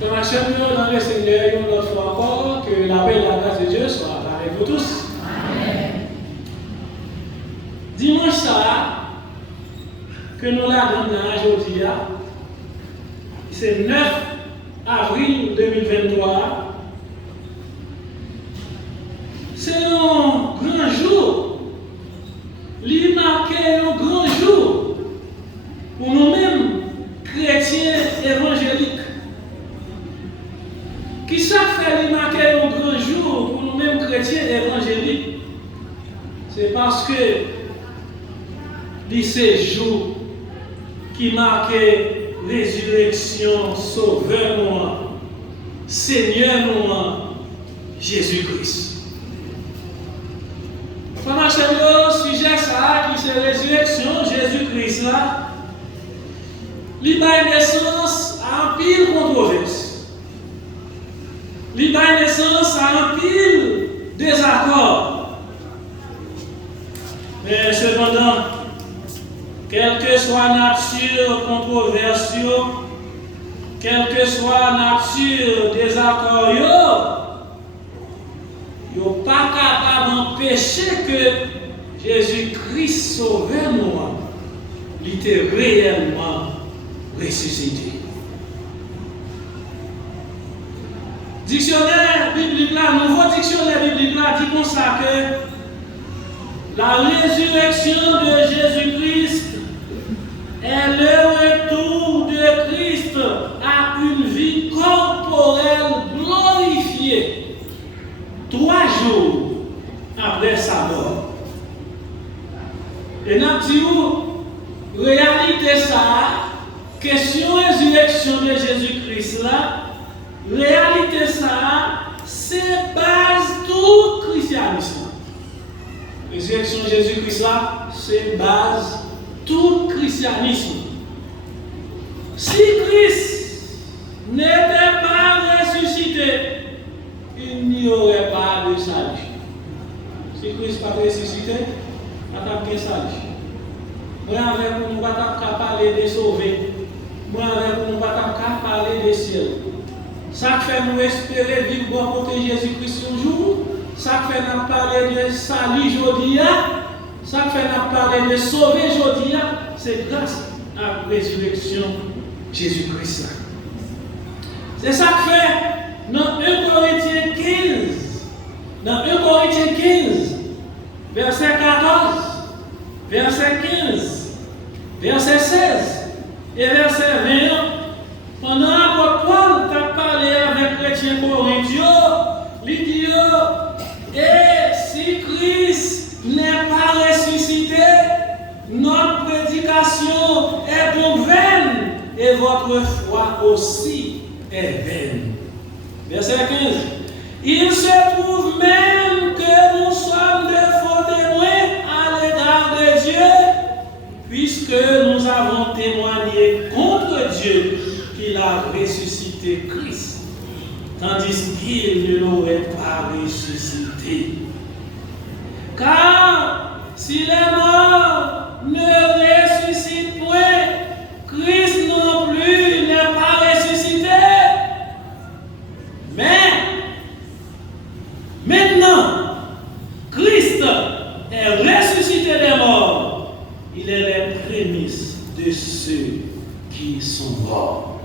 Comme à chaque jour dans le Seigneur, une autre fois encore, que la paix et la grâce de Dieu soient avec vous tous. Amen. Dimanche ça, que nous l'avons aujourd'hui, c'est 9 avril 2023. C'est un grand jour. Il marque un grand jour pour nous-mêmes, chrétiens évangéliques. Qui ça fait marquer un grand jour pour nous-mêmes chrétiens évangéliques? C'est parce que ces jours qui marquent résurrection, sauveur nous, Seigneur nous, Jésus-Christ. Pendant ce sujet ça, qui c'est résurrection, Jésus-Christ là, il a naissance à un pile controverse. Il a naissance à un pile désaccord. Mais cependant, quelle que soit la nature controversielle, quelle que soit la nature désaccord, il n'est pas capable d'empêcher que Jésus-Christ sauveur nous, il était réellement ressuscité. Dictionnaire biblique là, nouveau dictionnaire biblique là dit comme ça que la résurrection de Jésus-Christ est le retour de Christ à une vie corporelle glorifiée 3 jours après sa mort. Et nous disons, réalité ça, question résurrection de Jésus-Christ là, réalité ça, c'est base tout christianisme. Résurrection de Jésus-Christ là, c'est base tout christianisme. Si Christ n'était pas ressuscité, il n'y aurait pas de salut. Si Christ n'est pas ressuscité, il n'y a pas de salut. Moi avec vous, nous ne pouvons pas parler de sauver. Moi avec vous, nous ne pouvons pas parler de ciel. Ça fait nous espérer vivre bon côté Jésus-Christ un jour. Ça fait nous parler de salut aujourd'hui. Ça fait nous parler de sauver aujourd'hui. C'est grâce à la résurrection de Jésus-Christ. C'est ça que fait dans 1 Corinthiens 15. Dans 1 Corinthiens 15, verset 14, verset 15, verset 16 et verset 21. Pendant l'apôtre Paul t'a parlé avec les chrétiens corinthiens, il dit, et si Christ n'est pas ressuscité, notre prédication est donc vaine et votre foi aussi est vaine. Verset 15. Il se trouve même que nous sommes de faux témoins à l'égard de Dieu, puisque nous avons témoigné contre Dieu qu'il a ressuscité Christ, tandis qu'il ne l'aurait pas ressuscité. Car si les morts ne ressuscitent point, Christ non plus n'est pas ressuscité. Mais maintenant, Christ est ressuscité des morts. Il est les prémices de ceux qui sont morts.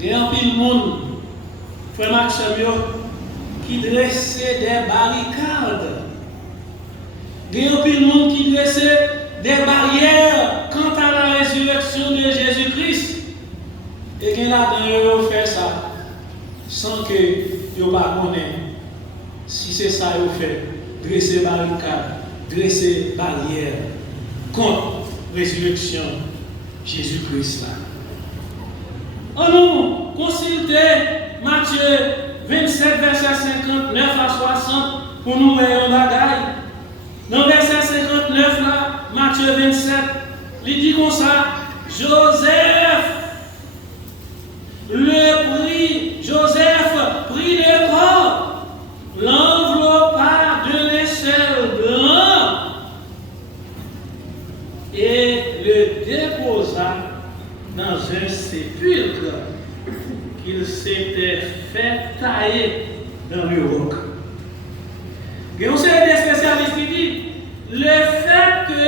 Il y a un peu de monde, frère Maxime, qui dressait des barricades. Il y a un peu de monde qui dressait des barrières quant à la résurrection de Jésus-Christ. Et qu'il a fait ça sans que vous ne connaissiez si c'est ça qu'il fait, dresser barricades, dresser barrières contre la résurrection de Jésus-Christ. On nous consulte Matthieu 27, verset 59 à 60 pour nous voir un bagaille. Dans verset 59, là, Matthieu 27, il dit comme ça, Joseph prit le corps, l'enveloppa de linceul blanc et le déposa dans un sépulcre qu'il s'était fait tailler dans le roc. Il y a aussi des spécialistes qui disent le fait que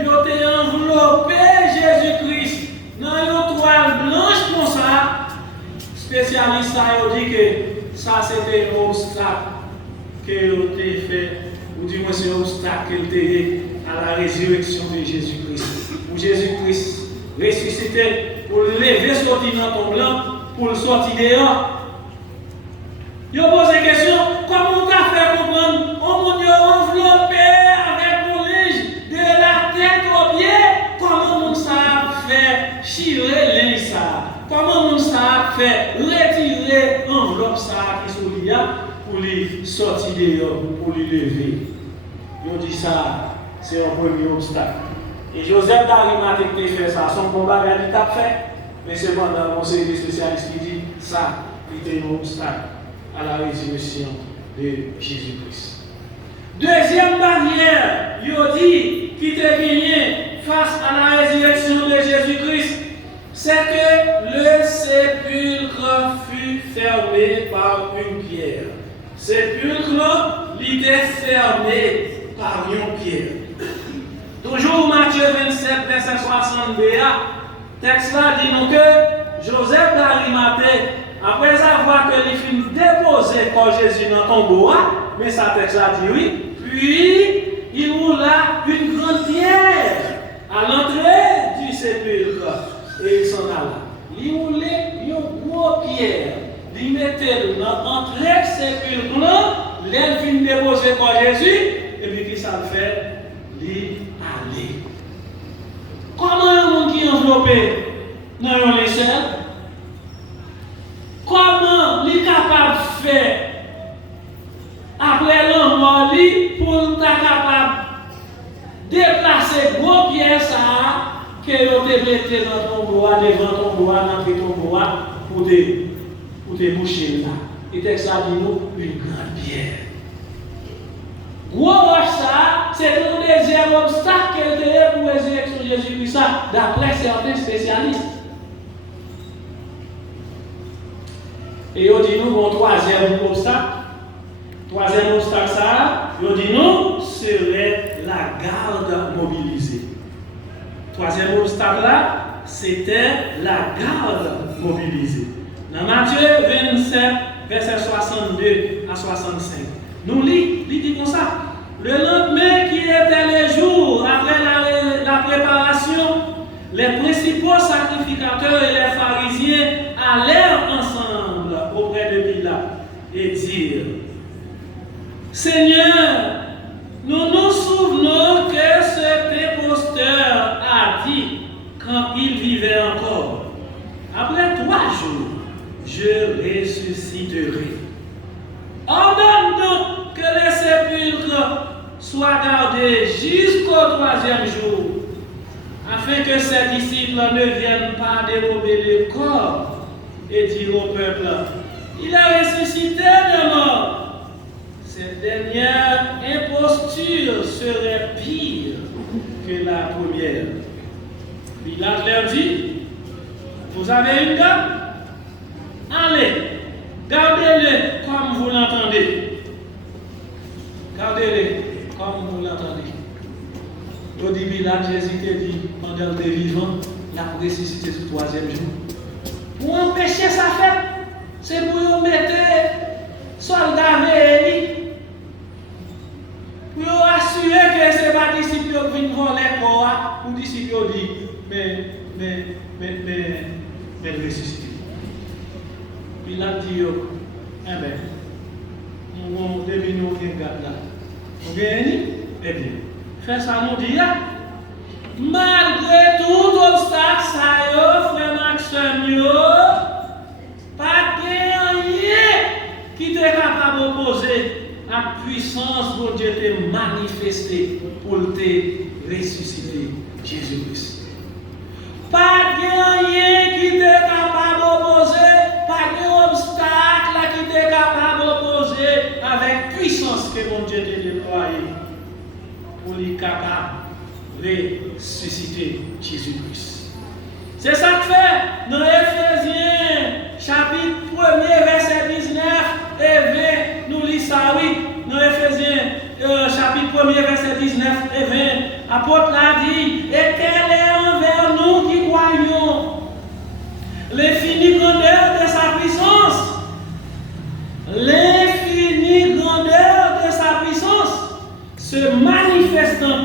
ils ont enveloppé Jésus-Christ dans une toile blanche comme ça, spécialistes ont dit que ça c'était un obstacle qu'il a fait, ou du moins c'est un obstacle qu'il était à la résurrection de Jésus-Christ. Pour Jésus-Christ ressuscité, pour le lever, sortir dans ton blanc, pour le sortir dehors. Ils ont posé la question, comment on t'a fait comprendre? On m'a enveloppé avec mon linge de la tête aux pieds. Comment on ça fait chirer linge ça? Comment on ça fait retirer l'enveloppe ça qui est sous là pour lui sortir dehors, pour lui lever? Ils ont dit ça, c'est un premier obstacle. Et Joseph d'Arimathée qui fait ça, son combat il t'a fait. Mais cependant, mon conseil spécialiste qui dit ça, c'était un obstacle à la résurrection de Jésus-Christ. Deuxième barrière, il dit, qui était gagné face à la résurrection de Jésus-Christ, c'est que le sépulcre fut fermé par une pierre. Sépulcre, il était fermé par une pierre. Toujours Matthieu 27, verset 62, texte là dit nous que Joseph d'Arimathée, après avoir que les filles déposé corps Jésus dans ton tombeau, mais ça texte là dit oui, puis il roula une grande pierre à l'entrée du sépulcre et il s'en alla. Il roulait une grosse pierre, il mettait dans l'entrée du sépulcre, les filles déposé corps Jésus, et puis qui ça fait? Il aller. Comment un monde qui est enveloppé dans un linceul? Comment il est capable de faire après l'envoi pour être capable de déplacer gros pièces que vous avez mis dans ton bois, devant ton bois, dans ton bois, pour te boucher là. Et texte ça dit nous une grande pierre. Gros roche ça, c'est un deuxième obstacle qu'elle était pour la résurrection de Jésus-Christ, d'après certains spécialistes. Et on dit nous, mon troisième obstacle. Troisième obstacle, ça, on dit nous, serait la garde mobilisée. Troisième obstacle là, c'était la garde mobilisée. Dans Matthieu 27, verset 62 à 65. Nous dit comme ça. Le lendemain qui était le jour après la préparation, les principaux sacrificateurs et les pharisiens allèrent ensemble auprès de Pilate et dirent: Seigneur, nous nous souvenons que cet imposteur a dit quand il vivait encore: après 3 jours, je ressusciterai. Ordonne donc que les sépulcres soient gardés jusqu'au 3e jour, afin que ses disciples ne viennent pas dérober le corps et dire au peuple: il a ressuscité de mort. Cette dernière imposture serait pire que la première. Pilate leur dit: vous avez une garde? Allez, gardez-le comme vous l'entendez. Gardez-le comme vous l'entendez. Au début, là, Jésus t'a dit, pendant le vivant, il a ressuscité ce 3e jour. Pour empêcher sa fête, c'est pour vous mettre soldats véhéliques. Pour assurer que ce n'est pas disciples qui viennent voler le corps, ou disciples qui disent, mais ressuscité. Puis il a dit, eh bien, nous devons nous garder là. Vous gagnez? Eh bien, fais ça nous dire. Malgré tout obstacle, ça y est, frère Maxime, pas de rien qui est capable d'opposer à la puissance dont Dieu t'a manifesté pour te ressusciter, Jésus-Christ. Pas de rien qui est capable d'opposer, pas d'obstacle qui est capable d'opposer avec puissance que mon Dieu t'a déployé pour être capable de ressusciter Jésus-Christ. C'est ça que fait dans Éphésiens, chapitre 1er, verset 19 et 20. Nous lisons ça, oui. Dans Éphésiens, chapitre 1er, verset 19 et 20. L'apôtre l'a dit, et quel est envers nous qui croyons l'infinie grandeur de sa puissance. L'infinie grandeur de sa puissance se manifestant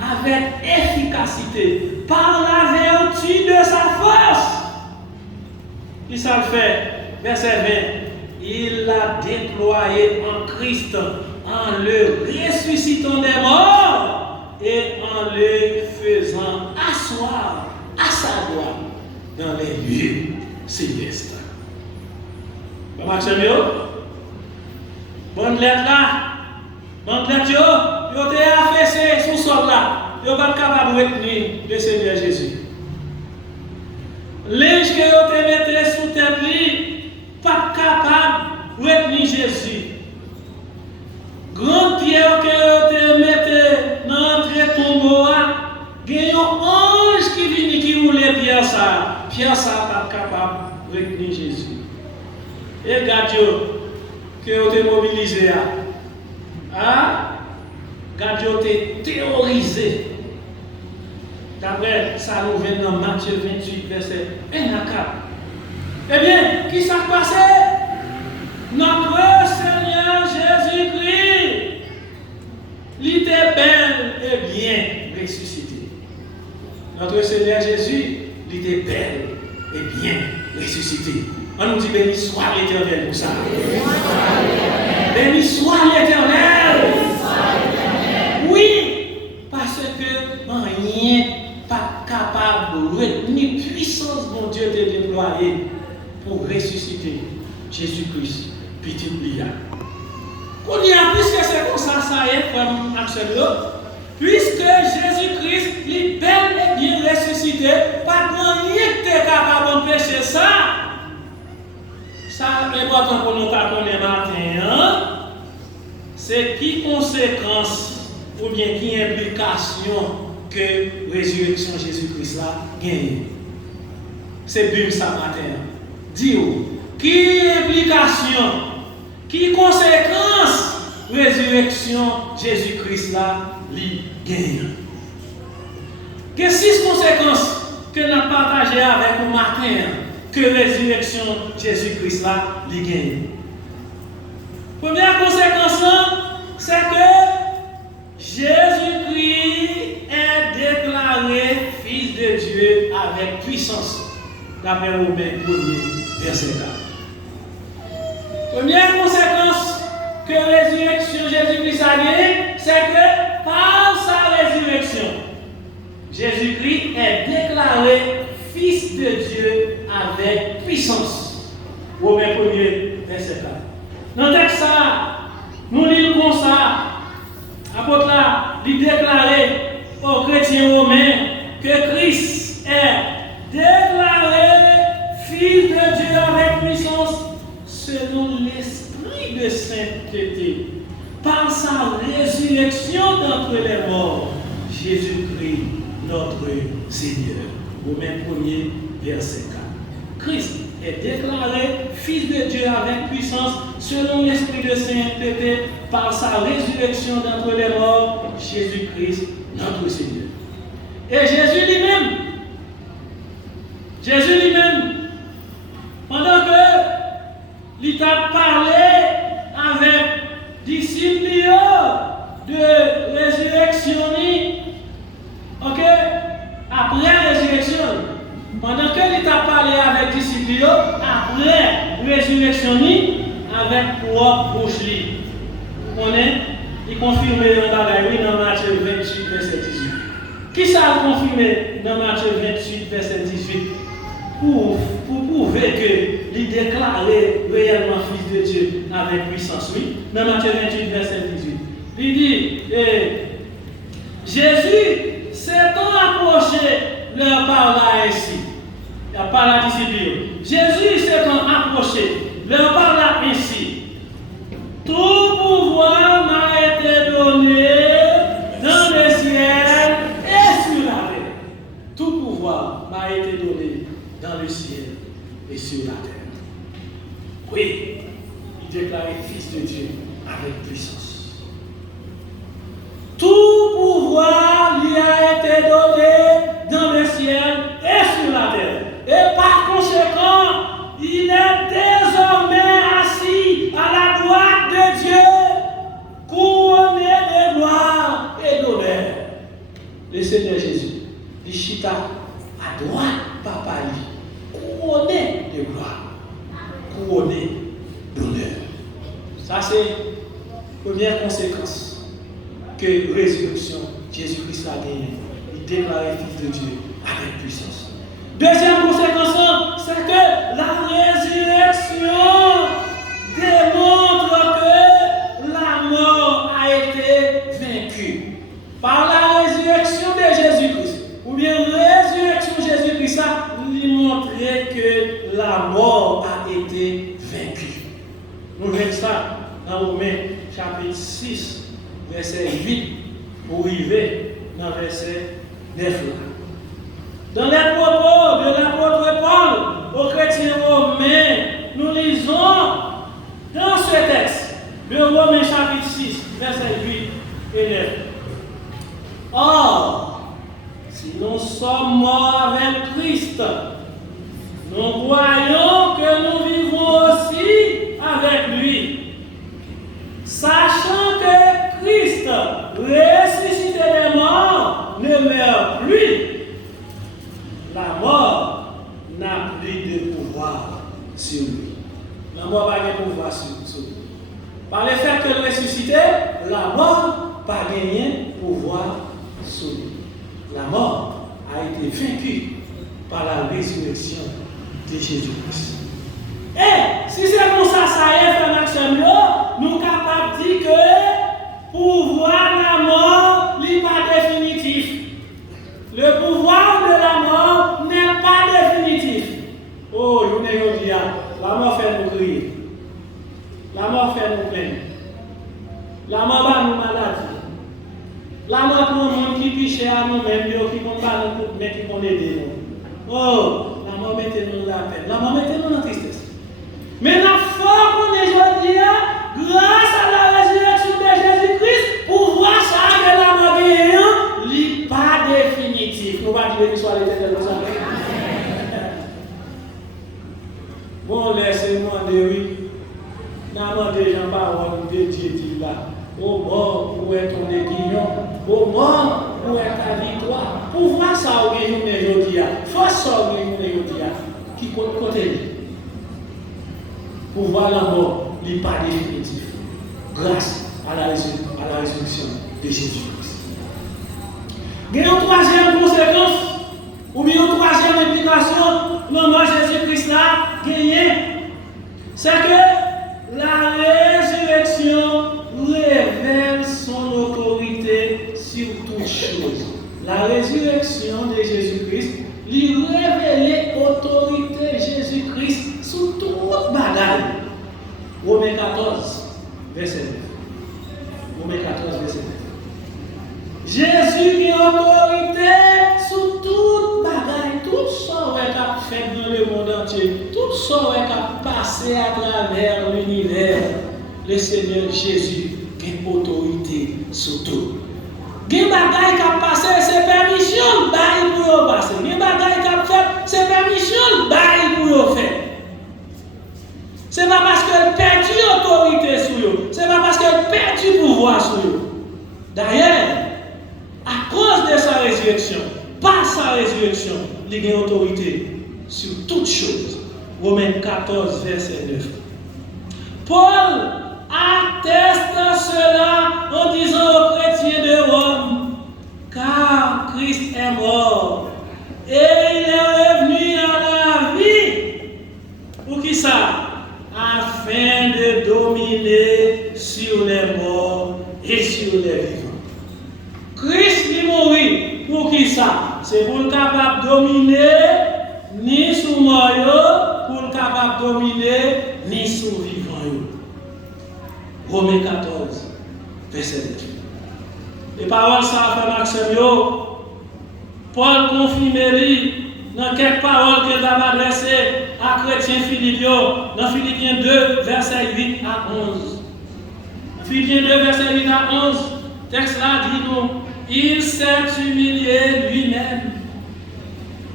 avec efficacité, par la vertu de sa force. Qui ça le fait? Verset 20. Il l'a déployé en Christ en le ressuscitant des morts et en le faisant asseoir à sa droite dans les lieux célestes. Bon, Maxime, bonne lettre là. Bonne lettre, yo t'es affaissé sous sol là. Yo pas capable de retenir le Seigneur Jésus. Linge que yo te mette sous tête li, pas capable de retenir Jésus. Grand pierre que yo te mette dans l'entrée tombeau, il y a un ange qui vient qui roule pierre ça. Pierre ça pas capable de retenir Jésus. Et regarde que yo te mobilisé Gadjo te théorisé. D'après ça nous vient dans Matthieu 28, verset 1 à 4. Eh bien, qui s'est passé? Notre Seigneur Jésus-Christ, il était bel et bien ressuscité. Notre Seigneur Jésus, il était bel et bien ressuscité. On nous dit béni soit l'Éternel pour ça. Béni soit l'Éternel. Oui, parce que rien pas capable de retenir puissance dont Dieu t'a déployée pour ressusciter Jésus-Christ, petit Blia. On y a plus que c'est comme ça y est, comme Axel, puisque Jésus-Christ, il est bel et bien ressuscité, pas de rien qui est capable d'empêcher ça. Ça est important pour nous connaître matin, c'est qui conséquence ou bien qui implication que la résurrection de Jésus-Christ là gagne. C'est bien ça matin. Dis-vous, qui implication, qui conséquence résurrection de Jésus-Christ là gagne. Que 6 conséquences que nous avons partagées avec vous matin que résurrection de Jésus-Christ là gagne. Première conséquence, c'est que Jésus-Christ est déclaré Fils de Dieu avec puissance. D'après Romains 1er, verset 4. Première conséquence que la résurrection de Jésus-Christ a gagné, c'est que par sa résurrection, Jésus-Christ est déclaré Fils de Dieu avec puissance. Romains 1er, verset 4. Dans le texte, nous lisons comme ça. L'apôtre là, il déclarait aux chrétiens romains que Christ est déclaré Fils de Dieu avec puissance selon l'esprit de sainteté. Par sa résurrection d'entre les morts, Jésus-Christ, notre Seigneur. Romains 1er, verset 4. Christ est déclaré Fils de Dieu avec puissance selon l'esprit de sainteté par sa résurrection d'entre les morts, Jésus-Christ, notre Seigneur. Et Jésus lui-même, pendant que il a parlé avec disciples de résurrection, ok, après la résurrection, pendant que il a parlé avec disciples, après la résurrection, avec propre bouche, il confirme dans Matthieu 28, verset 18. Qui ça a confirmé dans Matthieu 28, verset 18? Pour prouver que il déclaré réellement Fils de Dieu avec puissance. Oui, dans Matthieu 28, verset 18. Il dit, Jésus s'étant approché, leur parla ainsi. Il a parlé à disciples. Jésus s'étant approché, leur parla ainsi. Tout pouvoir m'a été donné dans le ciel et sur la Seigneur Jésus, il chita à droite, papa, couronné de gloire, couronné d'honneur. Ça, c'est la première conséquence que résurrection Jésus-Christ a gagnée. Il déclare fils de Dieu avec puissance. Deuxième conséquence, c'est que la résurrection démontre que la mort a été vaincue. Par la résurrection de Jésus-Christ, ou bien résurrection de Jésus-Christ, ça lui montrait que la mort a été vaincue. Nous voyons ça dans Romains chapitre 6, verset 8, pour arriver dans verset 9. Dans les propos de l'apôtre Paul aux chrétiens romains, nous lisons dans ce texte de Romains chapitre 6, verset 8 et 9. Or, si nous sommes morts avec Christ, nous croyons que nous vivons aussi avec lui, sachant que Christ, ressuscité des morts, ne meurt plus. La mort n'a plus de pouvoir sur lui. La mort n'a pas de pouvoir sur lui. Par le fait que le ressuscité, la mort n'a pas gagné pouvoir sur lui. La mort a été vaincue par la résurrection de Jésus-Christ. Et si c'est comme ça, ça y est, frère Maxime, nous sommes capables de dire que pouvoir de la mort n'est pas définitif. Le pouvoir de la mort n'est pas définitif. Oh, je vous dis, la mort fait nous crier. La mort fait nous plaindre. La mort va nous maladie. La mort pour nous qui piche à nous-mêmes, qui combat nous, mais qui vont aider nous. Oh, la mort mettez-nous la peine. La mort mettez-nous dans la tristesse. Mais la foi qu'on est aujourd'hui, grâce à la résurrection de Jésus-Christ, pour voir ça que la mort n'est pas définitif. Nous ne pouvons pas dire que soit l'éternel comme ça. Bon, laissez-moi dire oui. N'a des gens parole de Dieu dit là. Au mort, où est ton aiguillon? Au mort, où est ta victoire? Pour voir ça, où est ton aujourd'hui? Force ça, où est ton aujourd'hui? Qui côté? Pour voir la mort, il n'est pas définitif. Grâce à la résurrection de Jésus-Christ. Il y a une troisième conséquence, ou bien une troisième implication, le mort Jésus-Christ a gagné. C'est que la résurrection révèle son autorité sur toutes choses. La résurrection de Jésus-Christ lui révèle l'autorité de Jésus-Christ sur toute bagaille. Romains 14, verset 9. Romains 14, verset 9. Jésus a autorité sur toute bagaille, tout ça est à faire dans le monde entier, tout ça est à passer à travers l'univers. Le Seigneur Jésus a autorité sur tout. Il y a des bagailles qui ont passé, c'est permission pour passer. Il y a des bagailles qui ont fait, c'est permission pour faire. Ce n'est pas parce qu'elle perd l'autorité sur eux, ce n'est pas parce qu'elle perd le pouvoir sur eux. D'ailleurs, à cause de sa résurrection, par sa résurrection, il a une autorité sur toutes choses. Romains 14, verset 9. Paul atteste cela en disant aux chrétiens de Rome, car Christ est mort et il est revenu à la vie. Pour qui ça? Afin de dominer sur les morts et sur les vivants. Christ est mort pour qui ça? C'est pour le capable de dominer ni sur mort, pour le capable de dominer ni sur vivant. Romains 14, verset 9. Les paroles ça fait Maxime, Paul confirme dans quelques paroles qu'il a adressées à chrétien Philippe, dans Philippiens 2, verset 8 à 11. Philippiens 2, verset 8 à 11, texte là dit nous, il s'est humilié lui-même,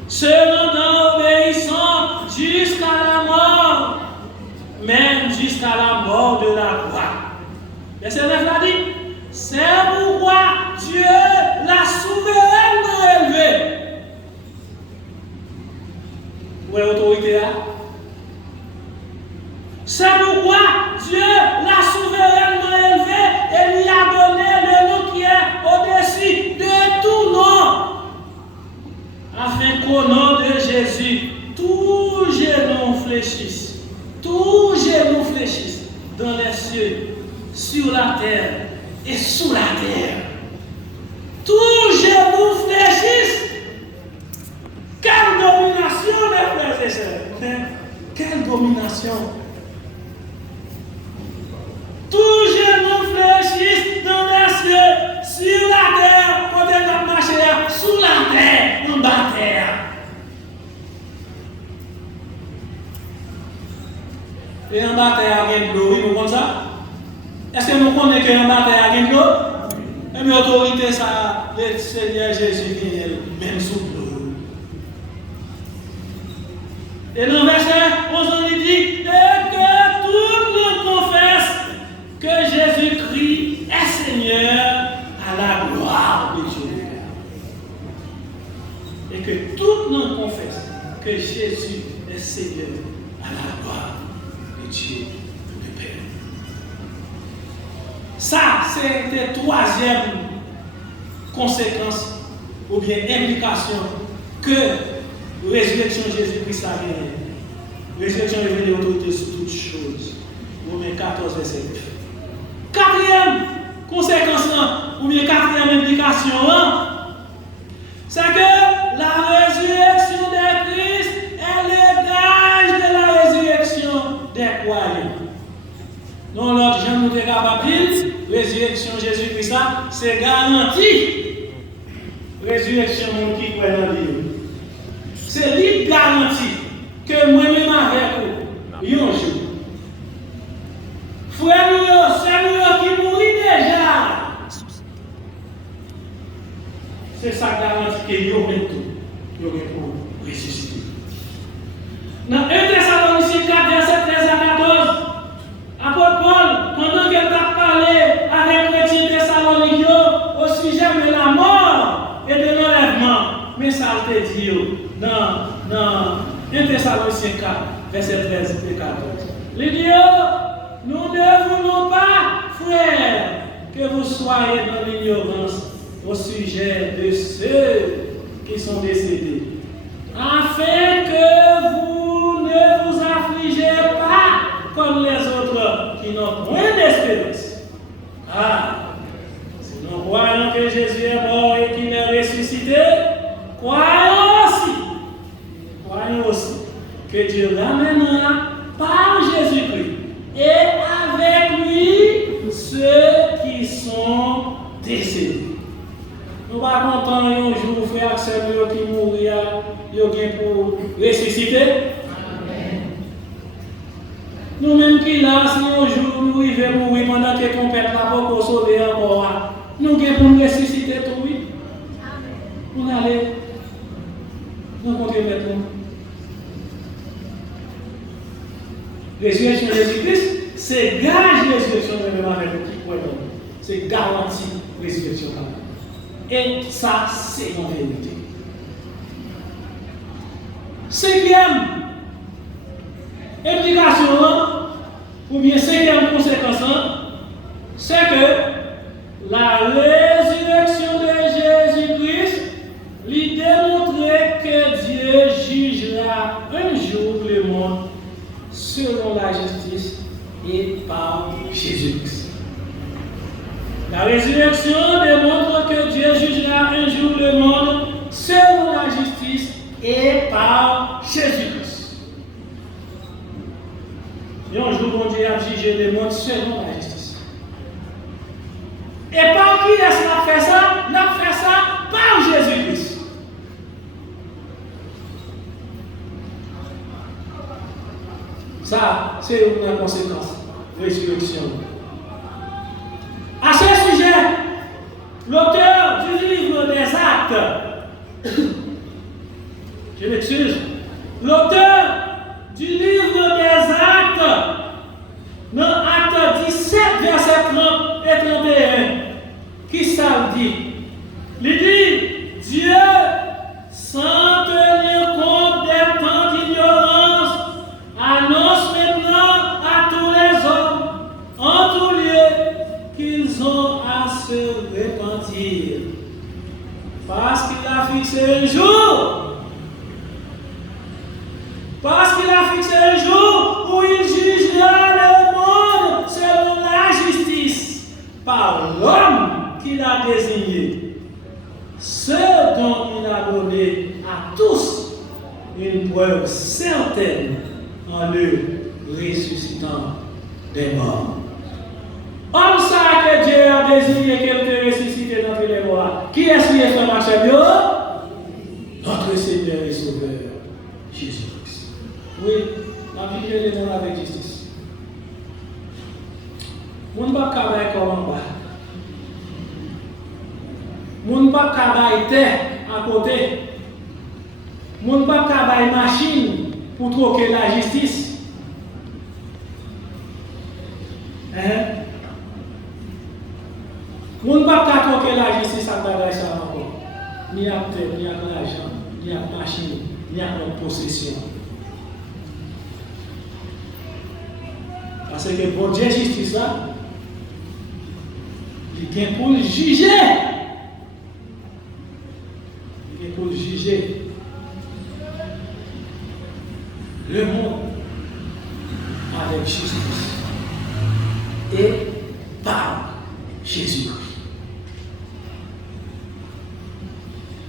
se rendant obéissant jusqu'à la mort, même jusqu'à la mort de la croix. Verset 9 là dit, c'est pourquoi Dieu l'a souverainement fléchisse, tout genou fléchisse dans les cieux, sur la terre et sous la terre. Tout genou fléchisse. Quelle domination, mes frères et sœurs! Quelle domination! Tout genou fléchisse dans les cieux, sur la terre, quand elle a marché sous la terre, en bas de terre. Et en bas de terre, il y a de l'eau, oui, vous comprenez ça? Est-ce que nous connaissons qu'en bas de terre, il y a de l'eau? Et mais l'autorité, ça, le Seigneur Jésus vient même sous l'eau. Et dans le verset 11, on dit et que tout le monde confesse que Jésus-Christ est Seigneur à la gloire de Dieu. Et que tout le monde confesse que Jésus est Seigneur à la gloire de Dieu le Père. Ça, c'est la troisième conséquence ou bien implication que résurrection de Jésus-Christ a gagné. Résurrection est venue autorité sur toutes choses. Romains 14, verset 9. Quatrième conséquence, ou bien quatrième implication, c'est que la résurrection de Christ est le gage de la résurrection des croyants. Non, l'autre, Jean nous est capable de dire, résurrection de Jésus-Christ, c'est garanti. Résurrection de qui croit dans Dieu. C'est lui qui garantit que moi-même avec vous, un jour, frère nous qui mourit déjà, c'est ça qui garantit que vous avez tout, vous avez pour ressusciter. Dans 1 Thessaloniciens 4, verset 13 à 14, apôtre Paul, pendant qu'il a parlé avec les chrétiens thessaloniciens au sujet de la mort et de l'enlèvement, mais ça a été dit dans 1 Thessaloniciens 4, verset 13 et 14. Il dit, nous ne voulons pas, frères, que vous soyez dans l'ignorance au sujet de ceux qui sont décédés, afin que vous ne vous affligez pas comme les autres qui n'ont point d'espérance. Si nous croyons que Jésus est mort et qu'il est ressuscité, croyons aussi que Dieu ramènera par Jésus-Christ et avec lui ceux qui sont décédés. Nous ne sommes pas contents un jour frère Axel qui mourir, il pour ressusciter. Nous-mêmes qui là, si un jour nous arrivons à mourir pendant que ton père n'a pas sauvé encore, nous avons pour nous ressusciter tout oui. On allait, nous comptons maintenant. Résurrection de Jésus-Christ, c'est gage de résurrection de même avec nous qui croyons. C'est garanti résurrection. Et ça, c'est en vérité. Cinquième implication, ou bien cinquième conséquence, c'est que la résurrection de Jésus-Christ lui démontrait que Dieu jugera un jour le monde selon la justice et par Jésus-Christ. La résurrection démontre que Dieu jugera un jour le monde selon la justice et par Jésus-Christ. Et un jour, bon Dieu a jugé le monde selon la justice. Et par qui est-ce qu'il a fait ça? Il a fait ça par Jésus-Christ. Ça, c'est une conséquence de résurrection. À ce sujet, l'auteur du livre des Actes, je m'excuse, l'auteur du livre des Actes, dans Acte 17, verset 30 et 31, qui ça dit? Il dit, Dieu, sans tenir compte des temps d'ignorance, annonce maintenant à tous les hommes, en tout lieu, qu'ils ont à se repentir. Parce qu'il a fixé un jour. Parce qu'il a a fixé un jour où il jugera le monde selon la justice par l'homme qu'il a désigné, ce dont il a donné à tous une preuve certaine en le ressuscitant des morts. Homme ça que Dieu a désigné qu'elle te ressuscite d'entre les morts. Qui est-ce qui est fait marcher mieux? Notre Seigneur et Sauveur, Jésus-Christ. Oui, la vie est dans avec justice. Mon pas travailler comme en bas. Mon pas travailler à côté. Mon pas travailler machine pour troquer la justice. Hein? Mon pas troquer la justice à travers ça encore. Ni à terre, ni à l'argent, ni à machine, ni à notre possession. Parce que bon Dieu justice là, il vient pour juger. Il vient pour juger le monde avec justice et par Jésus-Christ.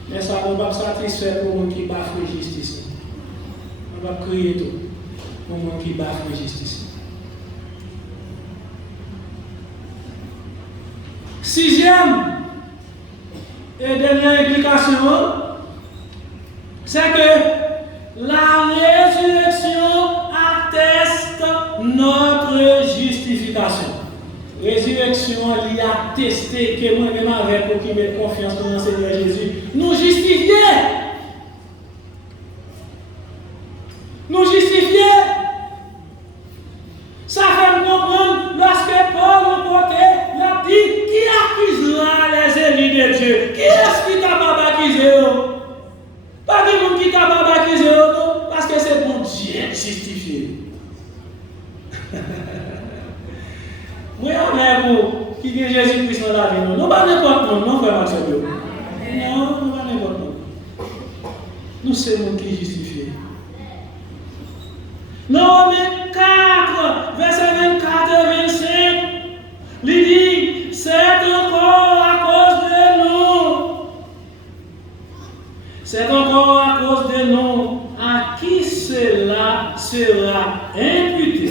Mais ça ne va pas satisfaire pour les gens qui bafouent la justice. On va crier tout pour les gens qui bafouent la justice. Sixième et dernière implication, c'est que la résurrection atteste notre justification. Résurrection, il y a attesté que moi-même avec pour qui met confiance dans le Seigneur Jésus, nous justifier. Nous justifier. Ça fait me comprendre lorsque Paul nous portait, il a dit qui accusera les élus de Dieu? Qui est-ce qui est capable d'accuser eux? Pas de monde qui est capable d'accuser eux, parce que c'est bon Dieu justifié. Moi, avec vous, qui est Jésus-Christ dans la vie, nous ne pas n'importe quoi, non, frère Maxime. Non, nous pas n'importe quoi. Nous sommes qui justifiés. Non, mais 4, verset 24 et 25, il dit, c'est encore à cause de nous. C'est encore à cause de nous à qui cela sera imputé.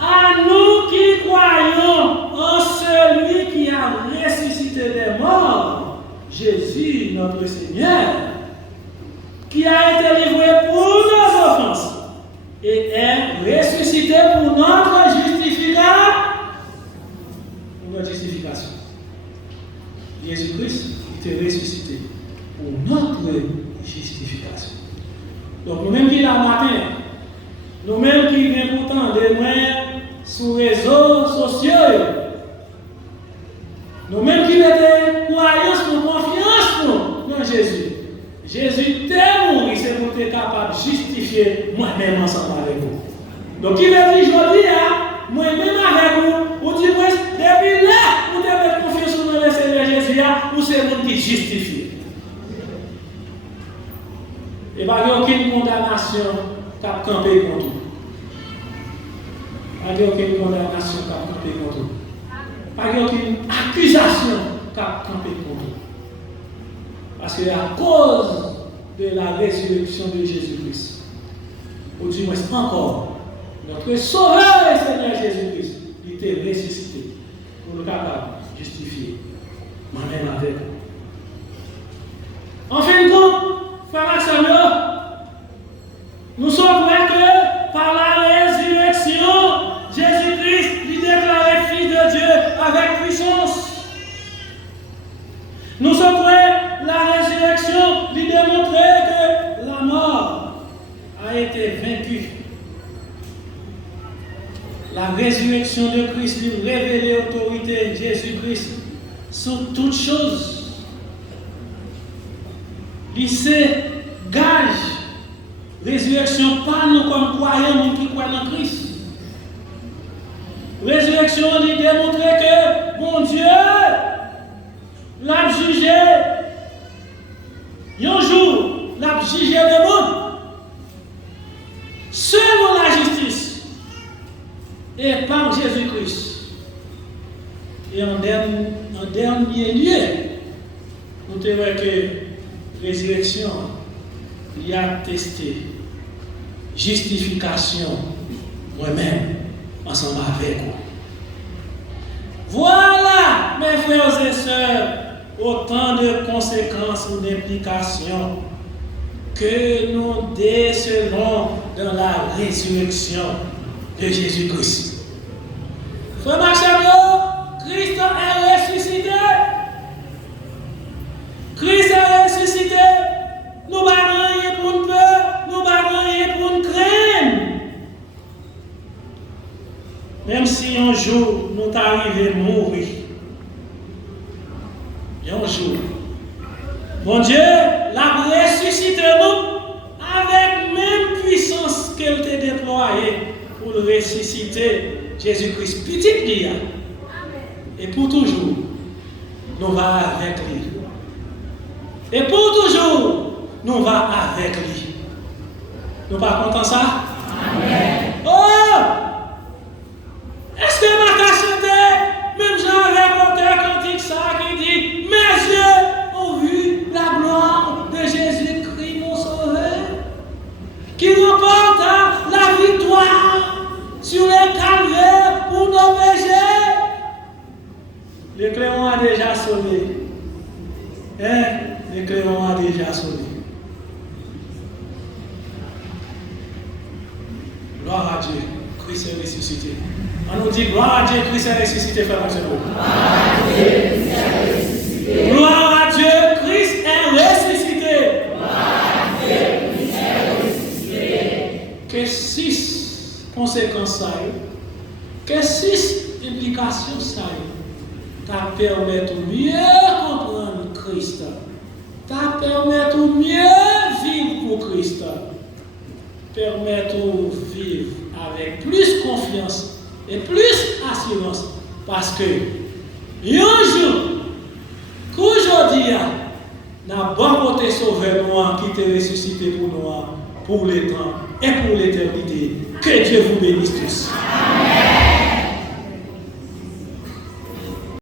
À nous qui croyons en celui qui a ressuscité des morts, Jésus notre Seigneur, qui a été livré pour nos offenses et est ressuscité pour notre justification. Jésus-Christ était ressuscité pour notre justification. Donc nous-mêmes qui la matin, nous-mêmes qui venons pourtant de loin sur les réseaux sociaux, nous-mêmes qui mettons croyance, nous confiance dans Jésus. Jésus t'est mort, c'est pour être capable de justifier moi-même ensemble avec vous. Donc il veut dire aujourd'hui, moi-même avec vous, ou du moins, depuis là, vous devez confiance dans le Seigneur Jésus, ou c'est vous qui justifie. Et pas aucune condamnation qui a campé contre vous. Pas aucune condamnation qui a campé contre vous. Pas aucune accusation qui a campé contre vous. Parce que à cause de la résurrection de Jésus-Christ, ou du moins encore, notre Sauveur et Seigneur Jésus-Christ, il était ressuscité pour nous capable de justifier moi-même avec vous. En fin de compte, frères et sœurs, nous sommes prêts que par la résurrection, Jésus-Christ lui déclaré fils de Dieu avec puissance. Nous sommes prêts, la résurrection lui démontrer que la mort a été vaincue. La résurrection de Christ lui révélait l'autorité de Jésus-Christ sur toutes choses. Lycée, gage, résurrection, pas nous comme croyants, qui croient en Christ. Résurrection lui démontrait que, mon Dieu, l'a jugé, un jour, l'a jugé le monde. Ceux par Jésus-Christ. Et en dernier lieu, nous devons que résurrection, il y a testé, justification, moi-même, ensemble avec vous. Voilà, mes frères et sœurs, autant de conséquences ou d'implications que nous décelons dans la résurrection de Jésus-Christ. Frère Marcelo, Christ est ressuscité. Christ est ressuscité. Nous ne parlons rien pour nous peur, nous ne parlons rien pour nous craindre. Même si un jour nous arrivons à mourir, un jour, mon Dieu l'a ressuscité nous avec même puissance qu'elle t'a déployée pour le ressusciter Jésus-Christ, petit Dia. Et pour toujours, nous allons avec lui. Et pour toujours, nous allons avec lui. Nous pas contents ça? Amen. Oh! Est-ce que ma chanté, même Jean avec auteur cantique ça qui dit, mes yeux ont vu la gloire de Jésus-Christ, mon sauveur, qui remporta la victoire sur les calvaires pour nos péchés. Le clairon a déjà sonné. Le clairon a déjà sonné. Gloire à Dieu, Christ est ressuscité. On nous dit gloire à Dieu, Christ est ressuscité, frère Marcelo. Gloire à Dieu, Christ est ressuscité. Gloire à Dieu, Christ est ressuscité. Que 6 conséquences ça y est, que 6 implications ça y est, ça permet de mieux comprendre Christ, ça permet de mieux vivre pour Christ, permet de vivre avec plus confiance et plus assurance, parce que un jour, qu'aujourd'hui, n'a bon côté sauveur noir qui t'est ressuscité pour nous, pour les temps et pour l'éternité. Que Dieu vous bénisse tous. Amen.